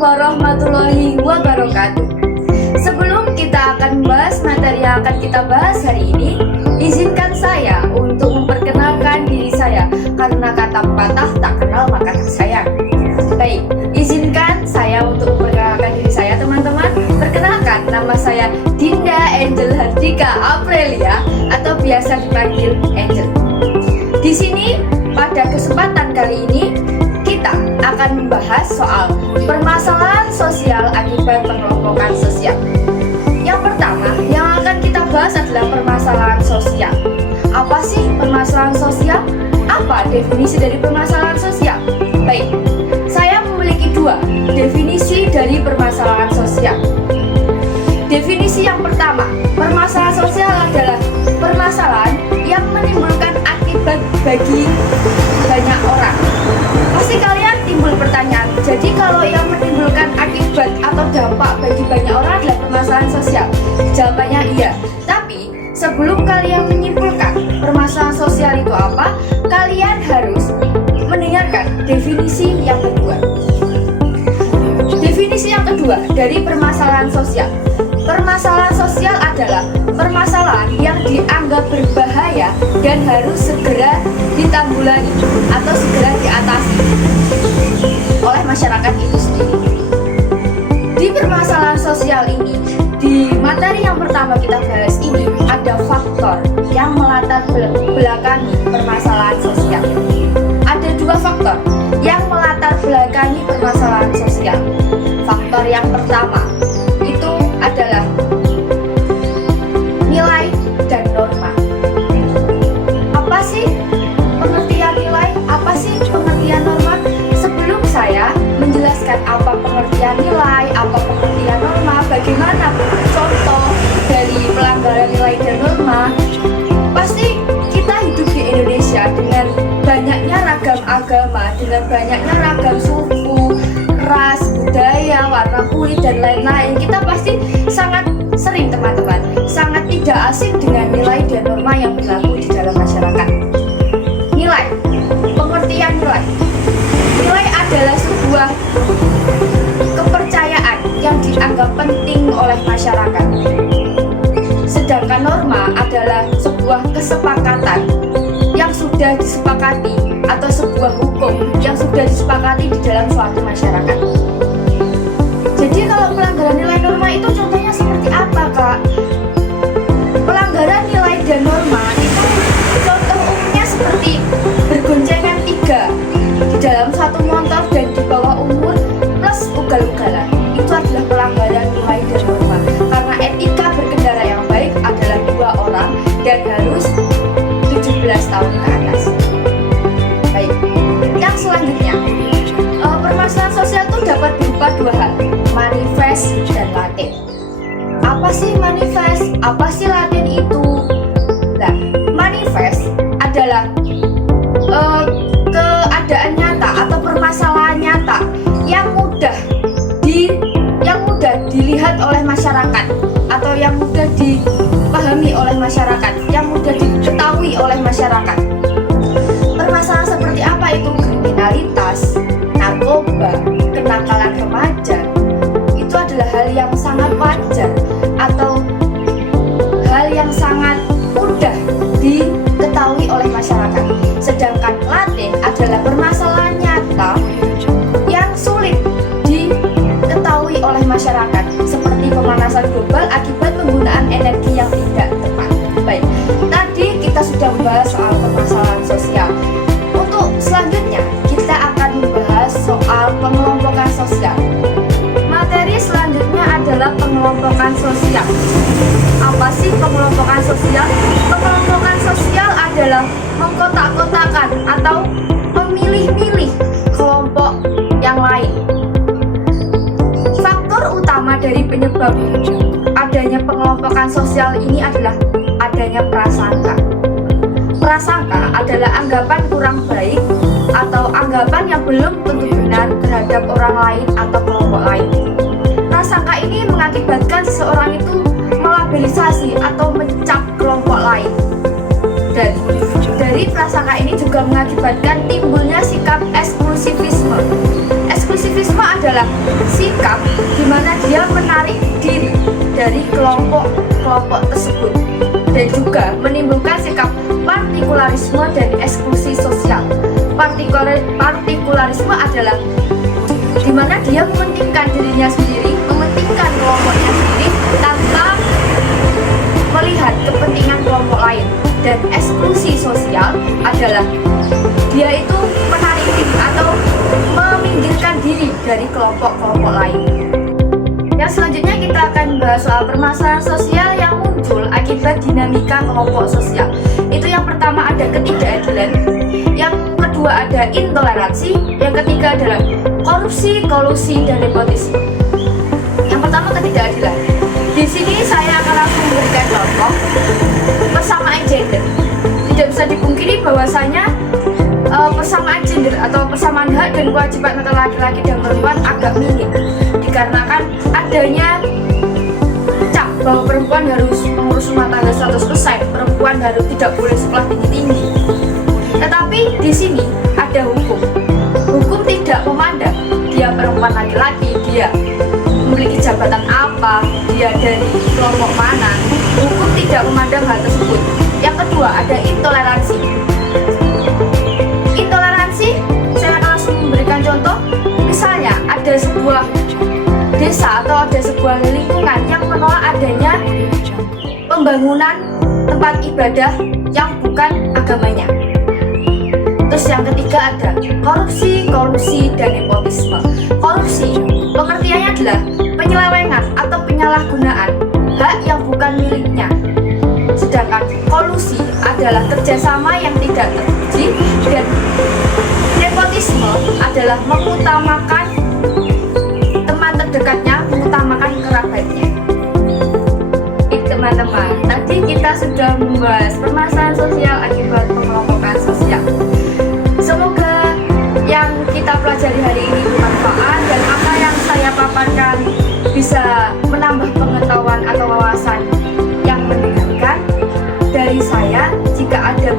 warahmatullahi wabarakatuh. Sebelum kita akan membahas materi yang akan kita bahas hari ini, izinkan saya untuk memperkenalkan diri saya, karena kata pepatah tak kenal maka tak sayang. Baik, izinkan saya untuk memperkenalkan diri saya, teman-teman. Perkenalkan, nama saya Dinda Angel Hardika Aprilia atau biasa dipanggil Angel. Di sini pada kesempatan kali ini kita akan membahas soal permasalahan sosial akibat pengelompokan sosial. Yang pertama yang akan kita bahas adalah permasalahan sosial. Apa sih permasalahan sosial? Apa definisi dari permasalahan sosial? Baik, saya memiliki dua definisi dari permasalahan sosial. Definisi yang pertama, permasalahan sosial adalah permasalahan yang menimbulkan akibat bagi banyak orang. Pasti kalian timbul pertanyaan, jadi kalau yang menimbulkan akibat atau dampak bagi banyak orang adalah permasalahan sosial? Jawabannya iya. Tapi sebelum kalian menyimpulkan permasalahan sosial itu apa, kalian harus mendengarkan definisi yang kedua. Definisi yang kedua dari permasalahan sosial. Permasalahan sosial adalah permasalahan yang dianggap berbahaya dan harus segera ditanggulangi atau segera diatasi oleh masyarakat itu sendiri. Di permasalahan sosial ini, di materi yang pertama kita bahas ini, ada faktor yang melatar belakangi permasalahan sosial. Ada dua faktor yang melatar belakangi permasalahan sosial. Faktor yang pertama itu adalah nilai dan norma. Apa sih pengertian nilai? Apa sih pengertian norma? Sebelum saya menjelaskan apa pengertian nilai, apa pengertian norma, bagaimana contoh dari pelanggaran nilai dan norma, pasti kita hidup di Indonesia dengan banyaknya ragam agama, dengan banyaknya ragam suku, ras, budaya, warna kulit, dan lain-lain. Kita pasti sangat sering, teman-teman, sangat tidak asing dengan nilai dan norma yang berlaku di dalam masyarakat. Nilai, pengertian nilai. Nilai adalah sebuah kepercayaan yang dianggap penting oleh masyarakat. Sedangkan norma adalah sebuah kesepakatan yang sudah disepakati atau sebuah hukum yang sudah disepakati di dalam suatu masyarakat. Jadi kalau pelanggaran nilai norma itu contohnya seperti apa, Kak? Pelanggaran nilai dan norma itu contoh umumnya seperti berboncengan tiga di dalam satu motor dan di bawah umur plus ugal-ugalan. Itu adalah pelanggaran nilai dan norma, karena etika berkendara yang baik adalah dua orang dan harus 17 tahun ke atas. Baik, yang selanjutnya, permasalahan sosial itu dapat berupa dua hal, manifest dan laten. Apa sih manifest? Apa sih laten itu? Nah, manifest adalah keadaan nyata atau permasalahan nyata yang mudah dilihat oleh masyarakat atau yang mudah dipahami oleh masyarakat, yang mudah diketahui oleh masyarakat. Permasalahan seperti apa itu? Kriminalitas, narkoba, kenakalan remaja. Itu adalah hal yang sangat wajar atau hal yang sangat mudah diketahui oleh masyarakat. Sedangkan laten adalah permasalahan nyata yang sulit diketahui oleh masyarakat, seperti pemanasan global akibat penggunaan energi yang tidak tepat. Baik, tadi kita sudah membahas soal permasalahan sosial. Untuk selanjutnya kita akan membahas soal pengelompokan sosial. Materi selanjutnya adalah pengelompokan sosial. Apa sih pengelompokan sosial? Pengelompokan sosial adalah mengkotak-kotakan atau memilih-milih kelompok yang lain. Faktor utama dari penyebab adanya pengelompokan sosial ini adalah adanya prasangka. Prasangka adalah anggapan kurang baik atau anggapan yang belum tentu benar terhadap orang lain atau kelompok lain. Prasangka ini mengakibatkan seseorang itu melabelisasi atau mencap kelompok lain. Dan dari prasangka ini juga mengakibatkan timbulnya sikap eksklusivisme. Eksklusivisme adalah adalah sikap di mana dia menarik diri dari kelompok-kelompok tersebut dan juga menimbulkan sikap partikularisme dan eksklusi sosial. Partikularisme adalah di mana dia mementingkan dirinya sendiri, mementingkan kelompoknya sendiri tanpa melihat kepentingan kelompok lain. Dan eksklusi sosial adalah dia itu menarik diri atau meminggirkan diri dari kelompok-kelompok lain. Yang selanjutnya kita akan bahas soal permasalahan sosial yang muncul akibat dinamika kelompok sosial. Itu yang pertama ada ketidakadilan, yang kedua ada intoleransi, yang ketiga adalah korupsi, kolusi, dan nepotisme. Yang pertama ketidakadilan. Di sini saya akan langsung memberikan contoh persamaan gender. Tidak bisa dipungkiri bahwasanya persamaan gender atau persamaan hak dan kewajiban antara laki-laki dan perempuan agak minim dikarenakan adanya cap bahwa perempuan harus mengurus rumah tangga 100%, perempuan harus tidak boleh sekolah tinggi-tinggi. Tetapi di sini ada hukum. Hukum tidak memandang dia perempuan laki-laki, dia memiliki jabatan apa, dia dari kelompok mana. Hukum tidak memandang hal tersebut. Yang kedua ada intoleransi. Intoleransi, saya akan langsung memberikan contoh. Misalnya ada sebuah desa atau ada sebuah lingkungan yang menolak adanya pembangunan tempat ibadah yang bukan agamanya. Terus yang ketiga ada korupsi, kolusi, dan nepotisme. Korupsi pengertiannya adalah penyelewengan atau penyalahgunaan hak yang bukan miliknya. Sedangkan kolusi adalah kerjasama yang tidak teruji, dan nepotisme adalah mengutamakan teman terdekatnya, mengutamakan kerabatnya. Teman-teman, tadi kita sudah membahas permasalahan sosial akibat pengelompokan sosial. Semoga yang kita pelajari hari ini bermanfaat dan apa yang saya paparkan bisa menambah pengetahuan atau wawasan yang mendengarkan. Dari saya, jika ada